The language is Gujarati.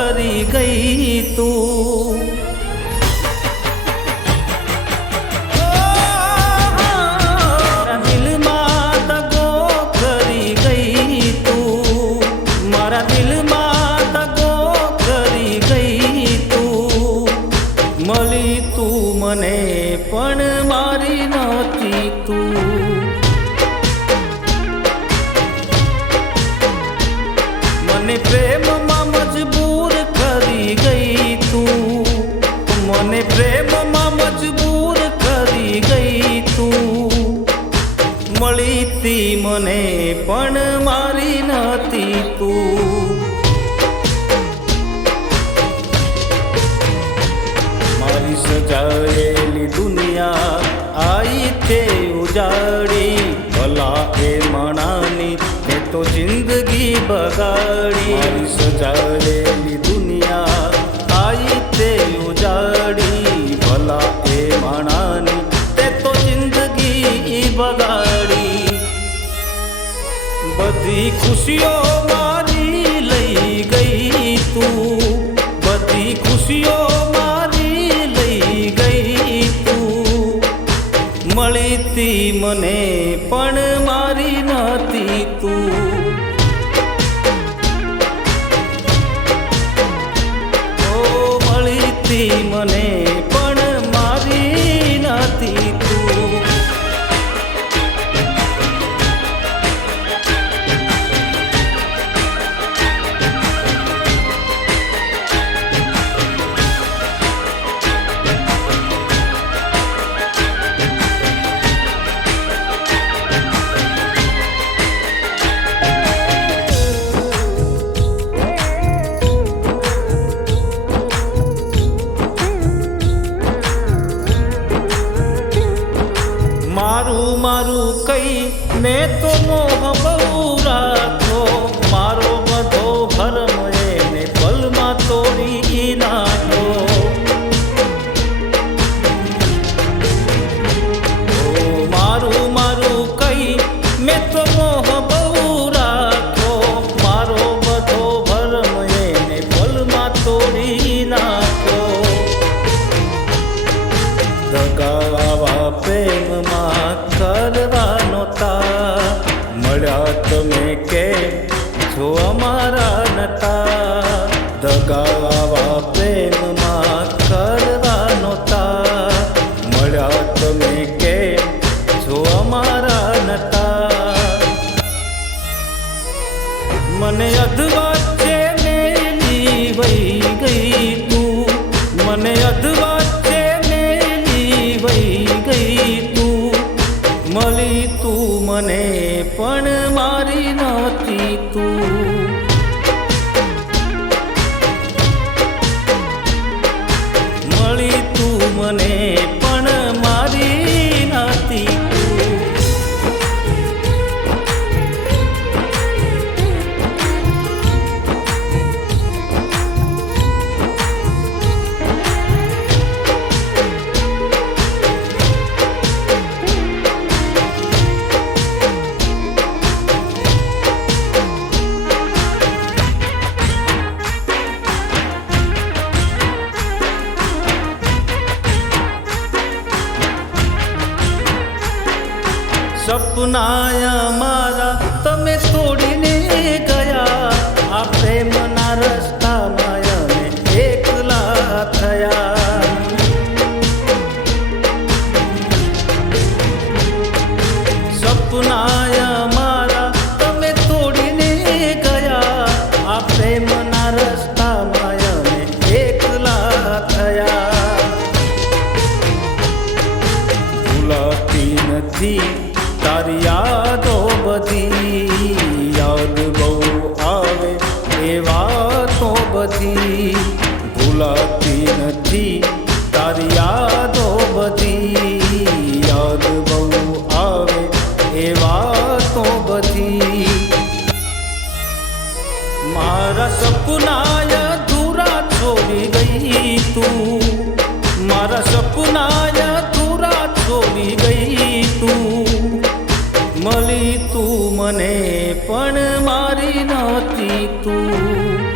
કરી ગઈ તું. દિલમાં દગો કરી ગઈ તું, મારા દિલમાં દગો કરી ગઈ તું. મળી તું મને પણ મારી નહોતી તું. મને પ્રેમમાં મજબૂર કરી ગઈ તું, મને પ્રેમમાં મજબૂર કરી ગઈ તું. મળી તી મને પણ મારી નહોતી તું. મારી સજાયેલી દુનિયા આઈ તે ઉજાડી, ભલા એ માણાની તે તો જિંદગી બગાડી. મારી સજાયેલી દુનિયા આઈ તે ઉજાડી, ભલા એ માણાની તે તો જિંદગી બગાડી. બધી ખુશીઓ મારી લઈ ગઈ તું, બધી ખુશીઓ મારી લઈ ગઈ તું. મળી તી મને પણ મારી નહોતી તું. ઓ મળી તી મને પણ મારી નહોતી તું. મારું મારું કઈ મેં તો મોહ બહુ રાખો, મારો બધો ભરમ એને પલમાં તોડી નાખો. મારું મારું કઈ મેં તો મોહ બહુ રાખો, મારો બધો ભરમ એને પલમાં તોડી નાખો. દગાવા પ્રેમમાં કરવા નહોતા, મળ્યા તમે કે જો અમારા નતા. દગાવા પ્રેમમાં કરવા નહોતા, મળ્યા તમે કે જો અમારા નતા. મને અધવચ્ચે મેલી વહી ગઈ તું, મને અધવચ્ચે મેલી વહી ગઈ તું. મળી તું મને પણ મારી નહોતી તું. મળી તું મને પણ મારી નહોતી તું. સપનાયા મારા તમે તોડીને ગયા, આ પ્રેમના રસ્તામાં અમે એકલા થયા. સપનાયા મારા તમે તોડીને ગયા, આ પ્રેમના રસ્તામાં અમે એકલા થયા. ભૂલાતી નથી તારી યાદો બધી, યાદ બહુ આવે એ વાતો બધી. ભૂલાતી નથી તારી યાદો બધી, યાદ બહુ આવે એ વાતો બધી. મારા સપના અધૂરા છોડી ગઈ તું, મારા સપના અધૂરા છોડી ગઈ તું. મળી તું મને પણ મારી નહોતી તું.